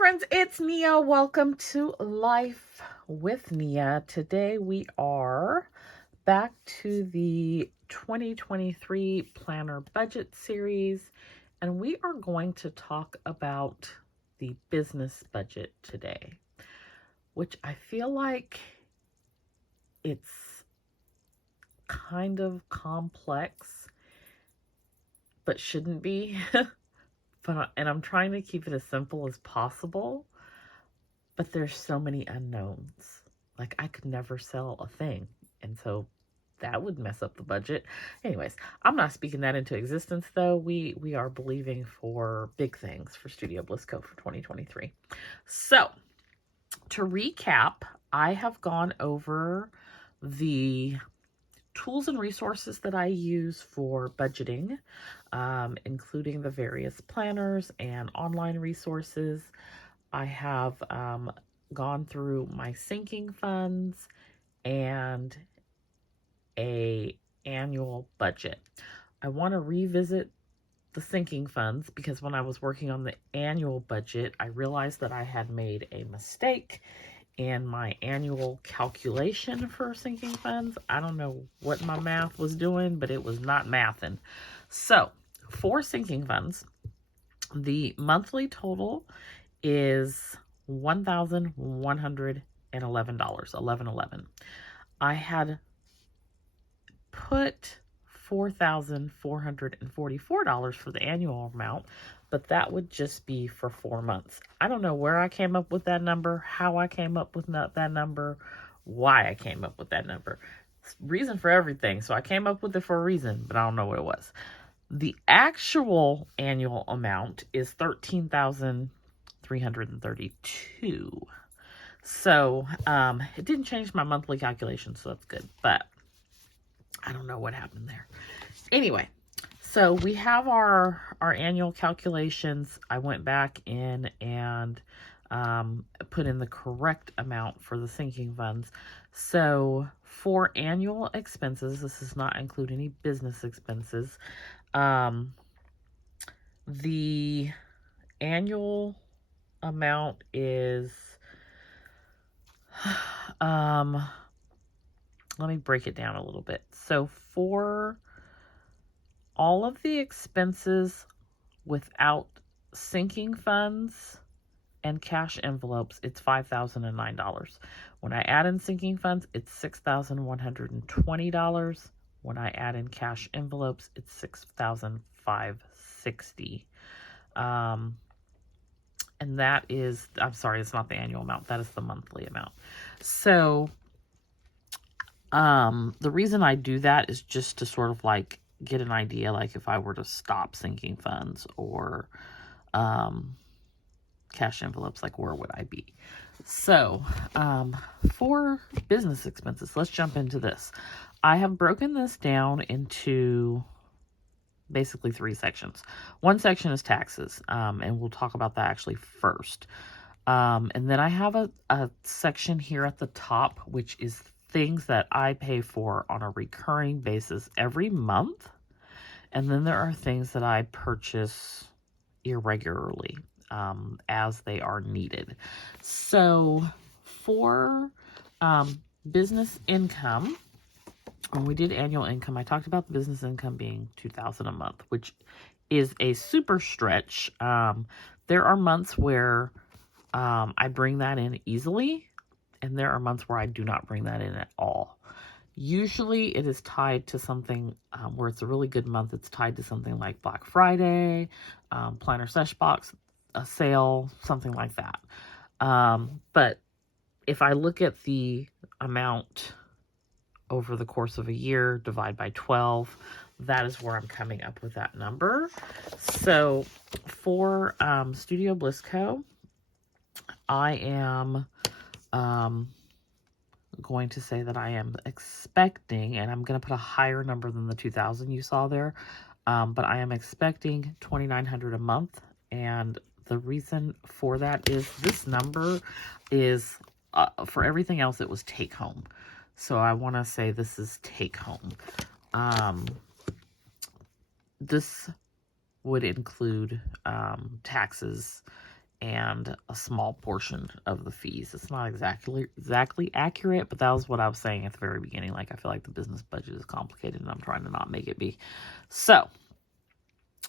friends, it's Nia. Welcome to Life with Nia. Today we are back to the 2023 Planner Budget Series, and we are going to talk about the business budget today, which I feel like it's kind of complex, but shouldn't be. And I'm trying to keep it as simple as possible, but there's so many unknowns. Like, I could never sell a thing, and so that would mess up the budget. Anyways, I'm not speaking that into existence, though. We are believing for big things for Studio Bliss Co. for 2023. So, to recap, I have gone over the tools and resources that I use for budgeting, including the various planners and online resources. I have gone through my sinking funds and a annual budget. I want to revisit the sinking funds because when I was working on the annual budget, I realized that I had made a mistake in my annual calculation for sinking funds. I don't know what my math was doing, but it was not mathing. So for sinking funds, the monthly total is $1,111, $11.11. I had put $4,444 for the annual amount, but that would just be for 4 months. I don't know where I came up with that number, how I came up with that number, why I came up with that number. Reason for everything, so I came up with it for a reason, but I don't know what it was. The actual annual amount is $13,332. So it didn't change my monthly calculation, so that's good, but I don't know what happened there. Anyway, so we have our annual calculations. I went back in and put in the correct amount for the sinking funds. So for annual expenses, this does not include any business expenses. The annual amount is, let me break it down a little bit. So for all of the expenses without sinking funds and cash envelopes, it's $5,009. When I add in sinking funds, it's $6,120. When I add in cash envelopes, it's $6,560. And that is, I'm sorry, it's not the annual amount. That is the monthly amount. So the reason I do that is just to sort of like get an idea, like if I were to stop sinking funds or cash envelopes, like where would I be? So for business expenses, let's jump into this. I have broken this down into basically 3 sections. One section is taxes, and we'll talk about that actually first. And then I have a section here at the top, which is things that I pay for on a recurring basis every month. And then there are things that I purchase irregularly, as they are needed. So for business income, when we did annual income, I talked about the business income being $2,000 a month, which is a super stretch. There are months where I bring that in easily, and there are months where I do not bring that in at all. Usually it is tied to something where it's a really good month. It's tied to something like Black Friday, Planner Sesh Box, a sale, something like that. But if I look at the amount over the course of a year, divide by 12, that is where I'm coming up with that number. So for Studio Bliss Co., I am going to say that I am expecting, and I'm going to put a higher number than the 2,000 you saw there, but I am expecting $2,900 a month, and the reason for that is this number is, for everything else, it was take home. So I want to say this is take home. This would include taxes and a small portion of the fees. It's not exactly accurate, but that was what I was saying at the very beginning. Like, I feel like the business budget is complicated, and I'm trying to not make it be. So,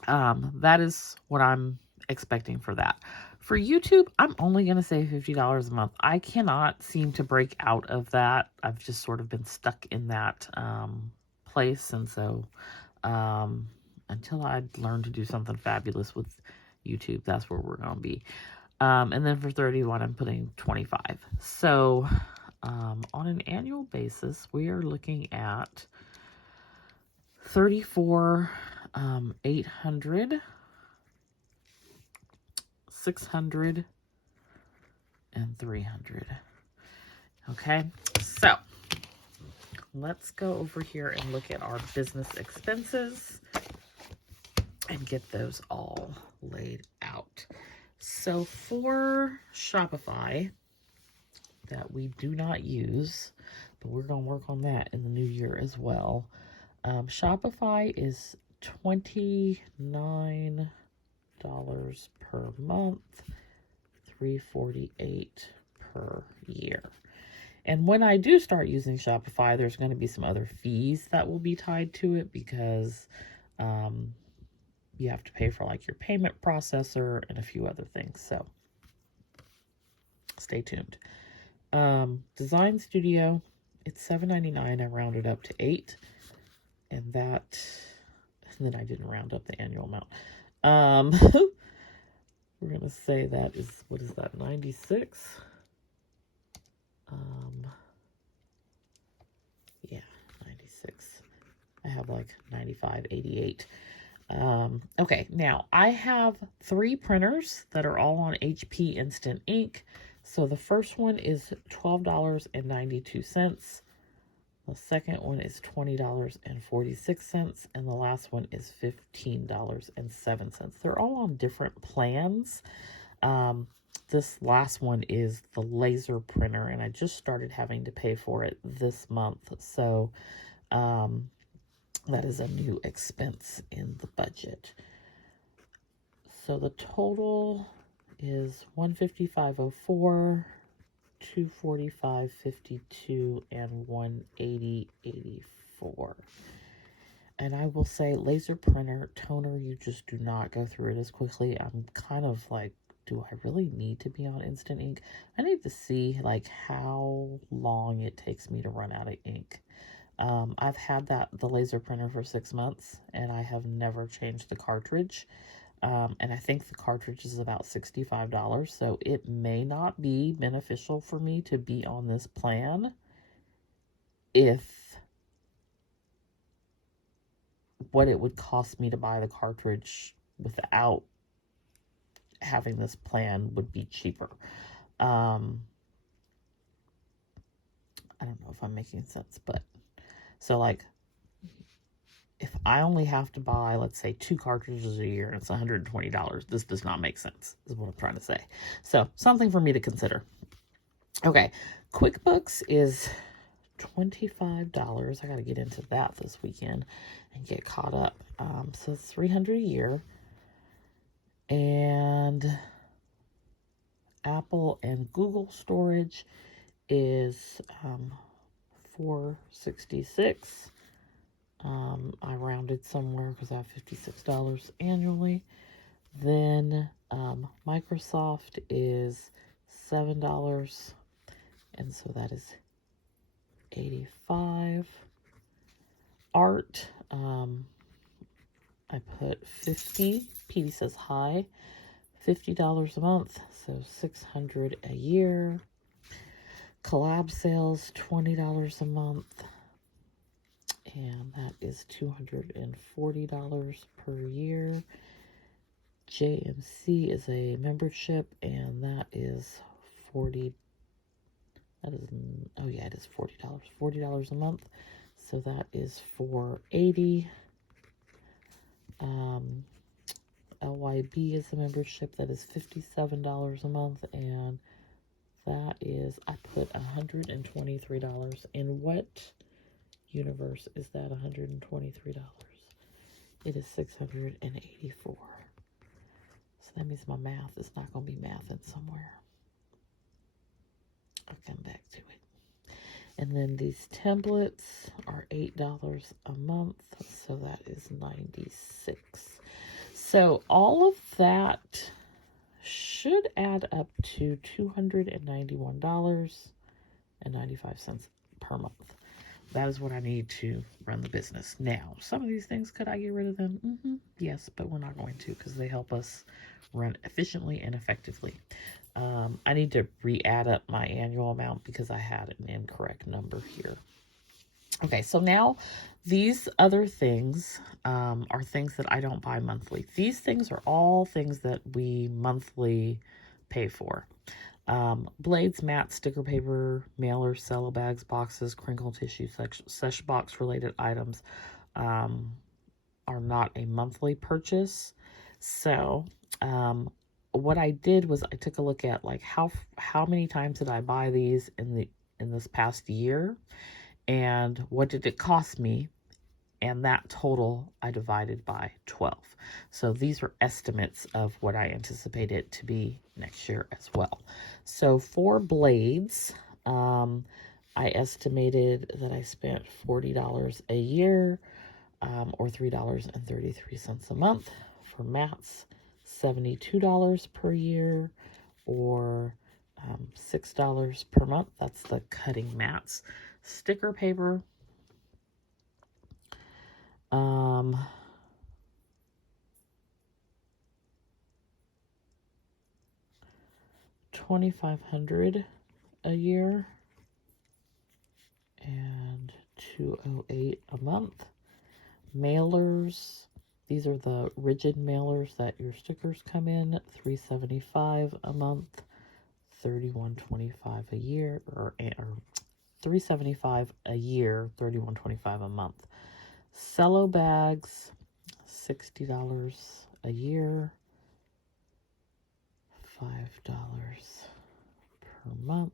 that is what I'm expecting for that. For YouTube, I'm only going to say $50 a month. I cannot seem to break out of that. I've just sort of been stuck in that place. And so until I learn to do something fabulous with YouTube, that's where we're going to be. And then for 31, I'm putting 25. So on an annual basis, we are looking at 34, 800, 600, and 300. Okay, so let's go over here and look at our business expenses and get those all laid out. So for Shopify, that we do not use, but we're going to work on that in the new year as well. Shopify is $29 per month, $348 per year. And when I do start using Shopify, there's going to be some other fees that will be tied to it, because you have to pay for like your payment processor and a few other things. So stay tuned. Design Studio, it's $7.99. I rounded up to $8, and then I didn't round up the annual amount. We're going to say that is, what is that, 96? Yeah, 96. I have like 95, 88. Okay, now I have 3 printers that are all on HP Instant Ink. So the first one is $12.92. The second one is $20.46, and the last one is $15.07. They're all on different plans. This last one is the laser printer, and I just started having to pay for it this month. So that is a new expense in the budget. So the total is $155.04, $245.52, and $180.84. And I will say, laser printer, toner, you just do not go through it as quickly. I'm kind of like, do I really need to be on Instant Ink? I need to see like how long it takes me to run out of ink. I've had the laser printer for 6 months, and I have never changed the cartridge. And I think the cartridge is about $65, so it may not be beneficial for me to be on this plan if what it would cost me to buy the cartridge without having this plan would be cheaper. I don't know if I'm making sense, but so like, if I only have to buy, let's say, 2 cartridges a year and it's $120, this does not make sense, is what I'm trying to say. So something for me to consider. Okay, QuickBooks is $25. I got to get into that this weekend and get caught up. So it's $300 a year. And Apple and Google storage is $466. I rounded somewhere because I have $56 annually. Then Microsoft is $7, and so that is $85. Art, I put 50. Petey says hi. $50 a month, so $600 a year. Collab sales, $20 a month, and that is $240 per year. JMC is a membership, and that is $40. That is, oh yeah, it is $40. $40 a month, so that is $480. LYB is a membership that is $57 a month, and that is, I put $123. In what universe is that $123? It is $684. So that means my math is not going to be mathing somewhere. I'll come back to it. And then these templates are $8 a month. So that is $96. So all of that should add up to $291.95 per month. That is what I need to run the business. Now, some of these things, could I get rid of them? Yes, but we're not going to because they help us run efficiently and effectively. I need to re-add up my annual amount because I had an incorrect number here. Okay, so now these other things are things that I don't buy monthly. These things are all things that we monthly pay for. Blades, mats, sticker paper, mailers, cello bags, boxes, crinkle tissue, sesh box related items are not a monthly purchase. So what I did was I took a look at like how many times did I buy these in this past year, and what did it cost me, and that total I divided by 12. So these are estimates of what I anticipate it to be next year as well. So for blades, I estimated that I spent $40 a year, or $3.33 a month. For mats, $72 per year, or $6 per month. That's the cutting mats. Sticker paper, $2,500 a year and $208 a month. Mailers, these are the rigid mailers that your stickers come in, $375 a month, $31.25 a year, or $375 a year, $31.25 a month. Cello bags, $60 a year, $5 per month.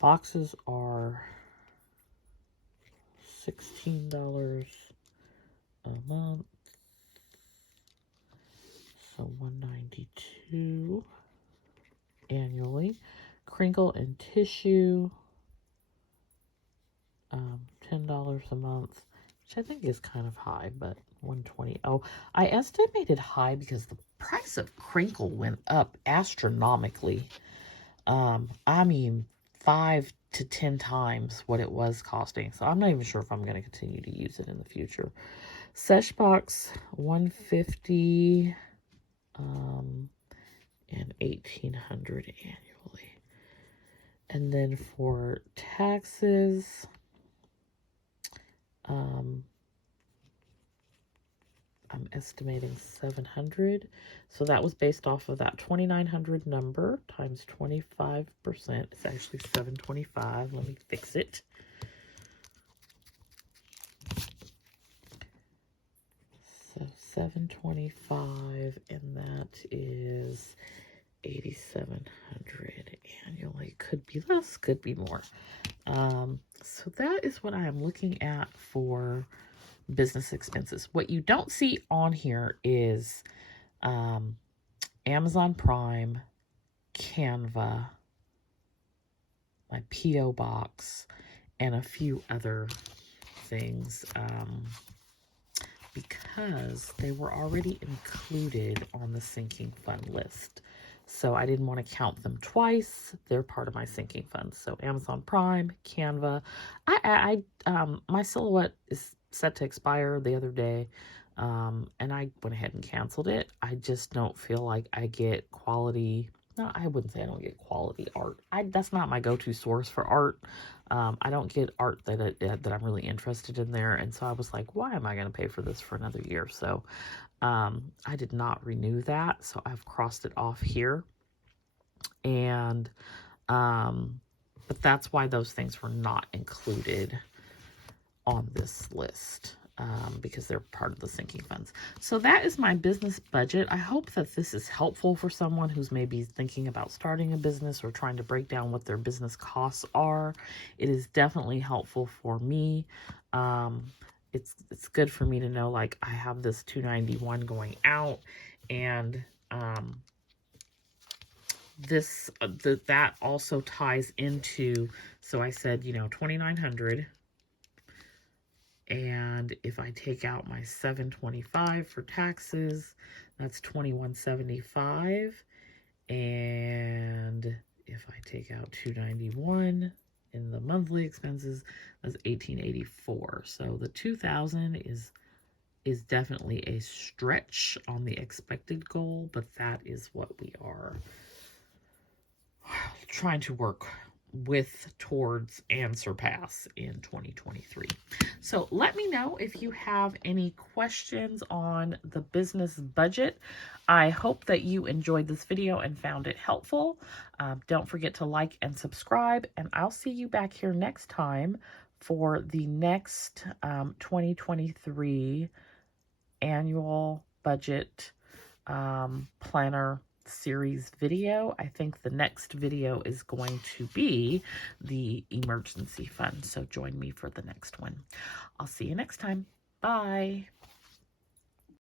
Boxes are $16 a month, so $192 annually. Crinkle and tissue, $10 a month, which I think is kind of high, but $120. Oh, I estimated high because the price of crinkle went up astronomically. I mean, 5 to 10 times what it was costing. So I'm not even sure if I'm going to continue to use it in the future. Sesh box, $150, and $1,800 annually. And then for taxes, I'm estimating $700. So that was based off of that $2,900 number times 25%. It's actually $725. Let me fix it. So $725, and that is $8,700 annually. Could be less, could be more. So that is what I am looking at for business expenses. What you don't see on here is Amazon Prime, Canva, my P.O. box, and a few other things because they were already included on the sinking fund list. So I didn't want to count them twice. They're part of my sinking fund. So Amazon Prime, Canva. My silhouette is set to expire the other day, and I went ahead and canceled it. I just don't feel like I get quality. No, I wouldn't say I don't get quality art. That's not my go-to source for art. I don't get art that I'm really interested in there, and so I was like, why am I going to pay for this for another year? So I did not renew that, so I've crossed it off here. And but that's why those things were not included on this list, because they're part of the sinking funds. So that is my business budget. I hope that this is helpful for someone who's maybe thinking about starting a business or trying to break down what their business costs are. It is definitely helpful for me. It's good for me to know, like, I have this $291 going out, and that also ties into, so I said, you know, 2,900. And if I take out my 725 for taxes, that's 2,175. And if I take out 291 in the monthly expenses, that's 1,884. So the 2,000 is definitely a stretch on the expected goal, but that is what we are trying to work with, towards, and surpass in 2023. So let me know if you have any questions on the business budget. I hope that you enjoyed this video and found it helpful. Don't forget to like and subscribe, and I'll see you back here next time for the next 2023 annual budget planner series video. I think the next video is going to be the emergency fund. So join me for the next one. I'll see you next time. Bye.